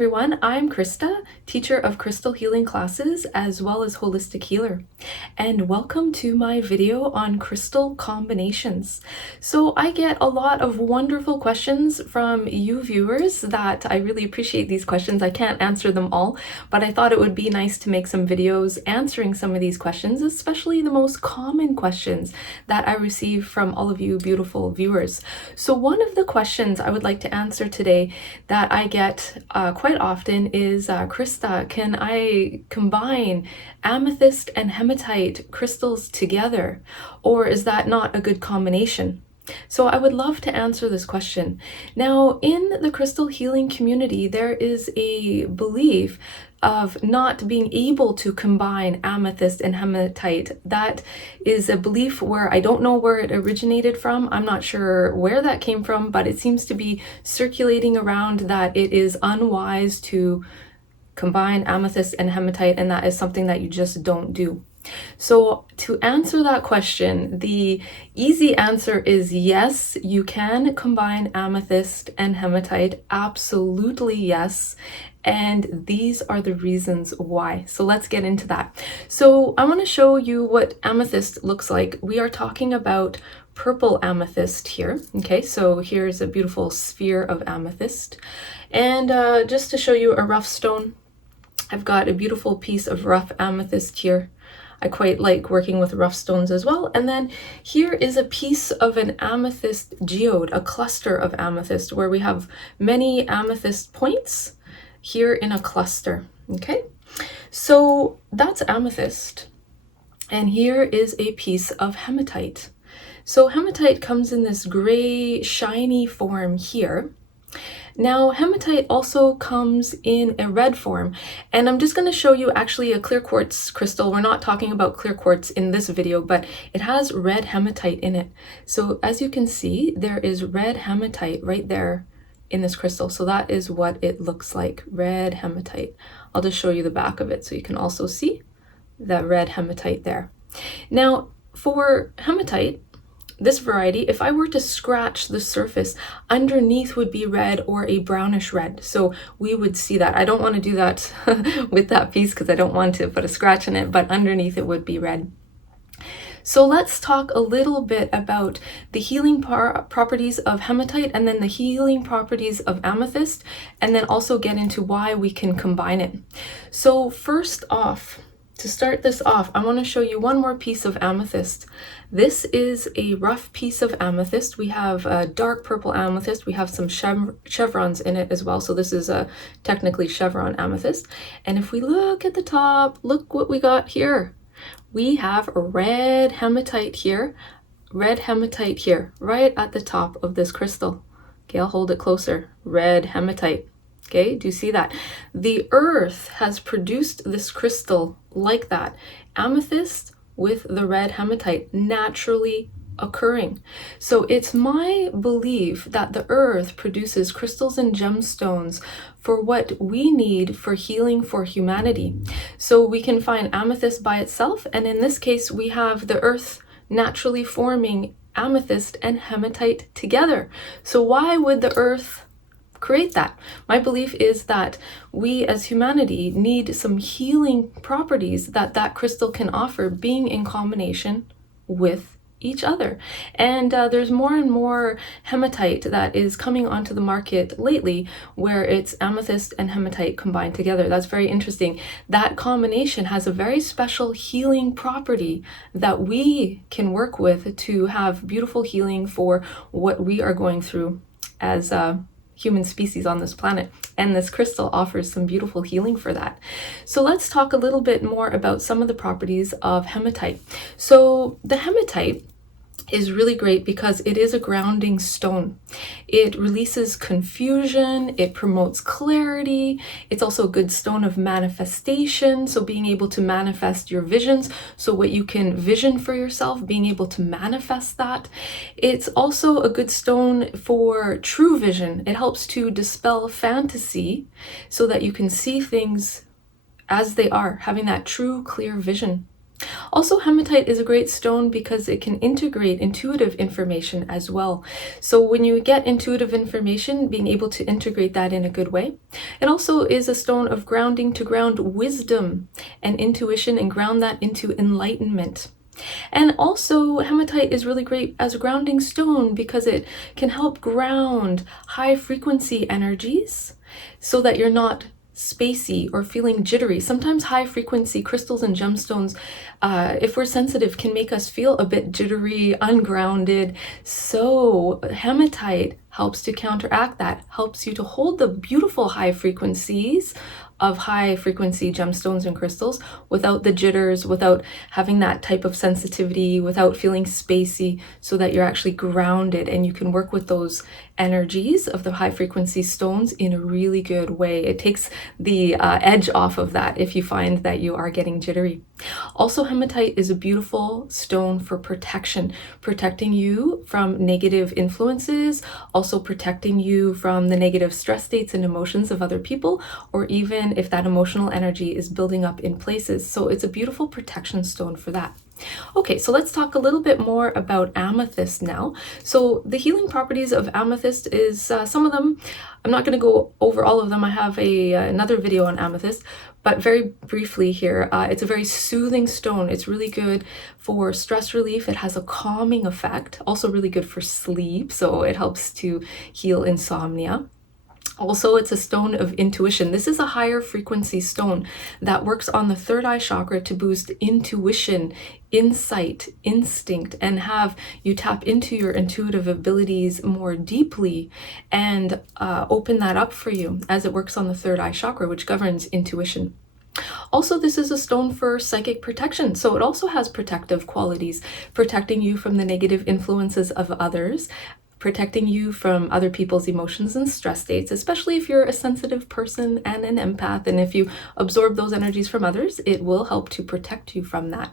everyone, I'm Christa, teacher of crystal healing classes as well as holistic healer, and welcome to my video on crystal combinations. So I get a lot of wonderful questions from you viewers that I really appreciate these questions. I can't answer them all, but I thought it would be nice to make some videos answering some of these questions, especially the most common questions that I receive from all of you beautiful viewers. So one of the questions I would like to answer today that I get quite often is, Christa, can I combine amethyst and hematite crystals together, or is that not a good combination? So I would love to answer this question. Now, in the crystal healing community, there is a belief of not being able to combine amethyst and hematite. That is a belief where I don't know where it originated from. I'm not sure where that came from, but it seems to be circulating around that it is unwise to combine amethyst and hematite, and that is something that you just don't do. So to answer that question, the easy answer is yes, you can combine amethyst and hematite. Absolutely yes. And these are the reasons why. So let's get into that. So I want to show you what amethyst looks like. We are talking about purple amethyst here. Okay, so here's a beautiful sphere of amethyst. And just to show you a rough stone, I've got a beautiful piece of rough amethyst here. I quite like working with rough stones as well. And then here is a piece of an amethyst geode, a cluster of amethyst, where we have many amethyst points here in a cluster. Okay, so that's amethyst. And here is a piece of hematite. So hematite comes in this gray, shiny form here. Now, hematite also comes in a red form, and I'm just going to show you actually a clear quartz crystal. We're not talking about clear quartz in this video, but it has red hematite in it. So as you can see, there is red hematite right there in this crystal. So that is what it looks like, red hematite. I'll just show you the back of it so you can also see that red hematite there. Now, for hematite, this variety, if I were to scratch the surface, underneath would be red or a brownish red. So we would see that. I don't want to do that with that piece because I don't want to put a scratch in it, but underneath it would be red. So let's talk a little bit about the healing properties of hematite and then the healing properties of amethyst, and then also get into why we can combine it. So first off, to start this off, I want to show you one more piece of amethyst. This is a rough piece of amethyst. We have a dark purple amethyst. We have some chevrons in it as well. So this is a technically chevron amethyst. And if we look at the top, look what we got here. We have a red hematite here, right at the top of this crystal. Okay, I'll hold it closer. Red hematite. Okay, do you see that? The earth has produced this crystal like that. Amethyst with the red hematite naturally occurring. So it's my belief that the earth produces crystals and gemstones for what we need for healing for humanity. So we can find amethyst by itself, and in this case we have the earth naturally forming amethyst and hematite together. So why would the earth create that? My belief is that we as humanity need some healing properties that that crystal can offer, being in combination with each other. And there's more and more hematite that is coming onto the market lately where it's amethyst and hematite combined together. That's very interesting. That combination has a very special healing property that we can work with to have beautiful healing for what we are going through as human species on this planet, and this crystal offers some beautiful healing for that. So let's talk a little bit more about some of the properties of hematite. So the hematite is really great because it is a grounding stone. It releases confusion, it promotes clarity. It's also a good stone of manifestation, so being able to manifest your visions, so what you can vision for yourself, being able to manifest that. It's also a good stone for true vision. It helps to dispel fantasy so that you can see things as they are, having that true, clear vision. Also, hematite is a great stone because it can integrate intuitive information as well. So when you get intuitive information, being able to integrate that in a good way. It also is a stone of grounding to ground wisdom and intuition and ground that into enlightenment. And also, hematite is really great as a grounding stone because it can help ground high frequency energies so that you're not spacey or feeling jittery. Sometimes high frequency crystals and gemstones, if we're sensitive, can make us feel a bit jittery, ungrounded. So hematite helps to counteract that, helps you to hold the beautiful high frequencies of high frequency gemstones and crystals without the jitters, without having that type of sensitivity, without feeling spacey, so that you're actually grounded and you can work with those energies of the high frequency stones in a really good way. It takes the edge off of that if you find that you are getting jittery. Also, hematite is a beautiful stone for protection, protecting you from negative influences, also protecting you from the negative stress states and emotions of other people, or even if that emotional energy is building up in places. So it's a beautiful protection stone for that. Okay, so let's talk a little bit more about amethyst now. So the healing properties of amethyst is some of them, I'm not going to go over all of them. I have another video on amethyst, but very briefly here, it's a very soothing stone. It's really good for stress relief. It has a calming effect, also really good for sleep. So it helps to heal insomnia. Also, it's a stone of intuition. This is a higher frequency stone that works on the third eye chakra to boost intuition, insight, instinct, and have you tap into your intuitive abilities more deeply and open that up for you as it works on the third eye chakra, which governs intuition. Also, this is a stone for psychic protection. So it also has protective qualities, protecting you from the negative influences of others, protecting you from other people's emotions and stress states, especially if you're a sensitive person and an empath. And if you absorb those energies from others, it will help to protect you from that.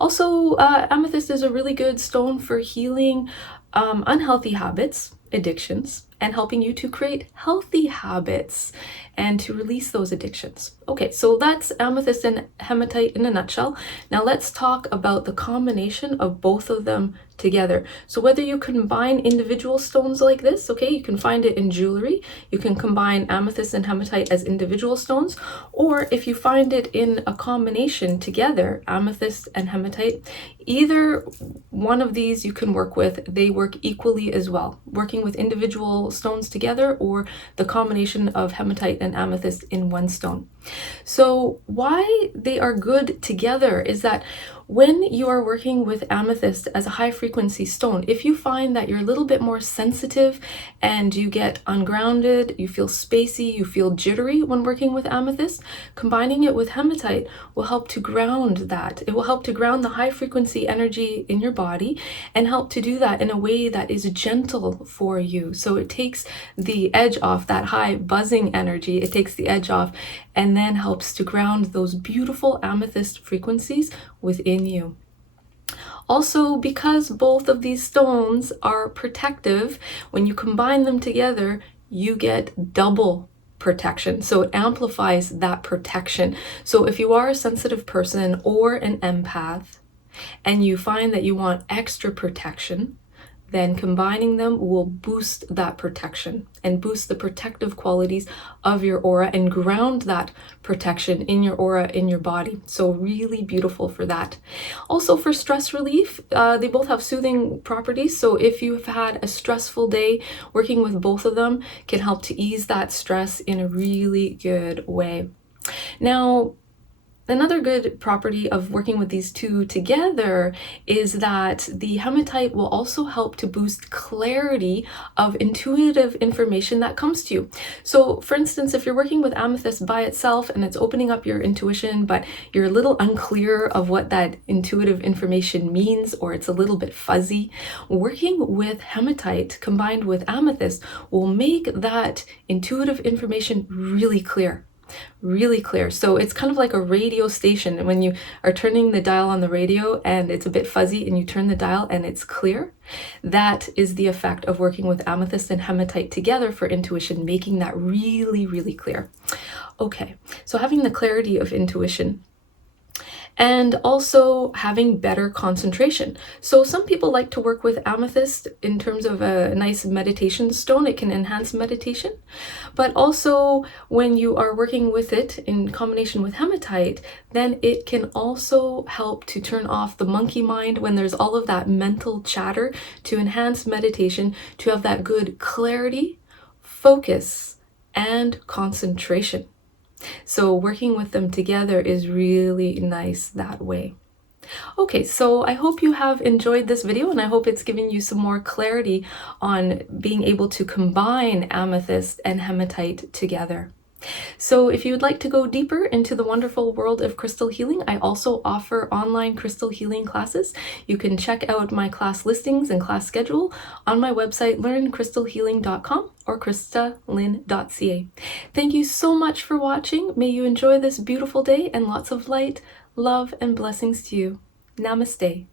Also, amethyst is a really good stone for healing unhealthy habits, addictions, and helping you to create healthy habits and to release those addictions. Okay, so that's amethyst and hematite in a nutshell. Now let's talk about the combination of both of them together. So whether you combine individual stones like this, okay, you can find it in jewelry, you can combine amethyst and hematite as individual stones, or if you find it in a combination together, amethyst and hematite, either one of these you can work with. They work equally as well, working with individual stones together or the combination of hematite and amethyst in one stone. So why they are good together is that when you are working with amethyst as a high frequency stone, if you find that you're a little bit more sensitive and you get ungrounded, you feel spacey, you feel jittery when working with amethyst, combining it with hematite will help to ground that. It will help to ground the high frequency energy in your body and help to do that in a way that is gentle for you. So it takes the edge off that high buzzing energy, it takes the edge off, and then helps to ground those beautiful amethyst frequencies within you. Also, because both of these stones are protective, when you combine them together, you get double protection. So it amplifies that protection. So if you are a sensitive person or an empath and you find that you want extra protection, then combining them will boost that protection and boost the protective qualities of your aura and ground that protection in your aura, in your body. So really beautiful for that. Also for stress relief, they both have soothing properties. So if you've had a stressful day, working with both of them can help to ease that stress in a really good way. Now, another good property of working with these two together is that the hematite will also help to boost clarity of intuitive information that comes to you. So for instance, if you're working with amethyst by itself and it's opening up your intuition, but you're a little unclear of what that intuitive information means, or it's a little bit fuzzy, working with hematite combined with amethyst will make that intuitive information really clear. Really clear. So it's kind of like a radio station. When you are turning the dial on the radio and it's a bit fuzzy and you turn the dial and it's clear, that is the effect of working with amethyst and hematite together for intuition, making that really, really clear. Okay, so having the clarity of intuition and also having better concentration. So some people like to work with amethyst in terms of a nice meditation stone. It can enhance meditation, but also when you are working with it in combination with hematite, then it can also help to turn off the monkey mind when there's all of that mental chatter, to enhance meditation, to have that good clarity, focus, and concentration. So working with them together is really nice that way. Okay, so I hope you have enjoyed this video, and I hope it's given you some more clarity on being able to combine amethyst and hematite together. So if you would like to go deeper into the wonderful world of crystal healing, I also offer online crystal healing classes. You can check out my class listings and class schedule on my website, learncrystalhealing.com or christalyn.ca. Thank you so much for watching. May you enjoy this beautiful day and lots of light, love, and blessings to you. Namaste.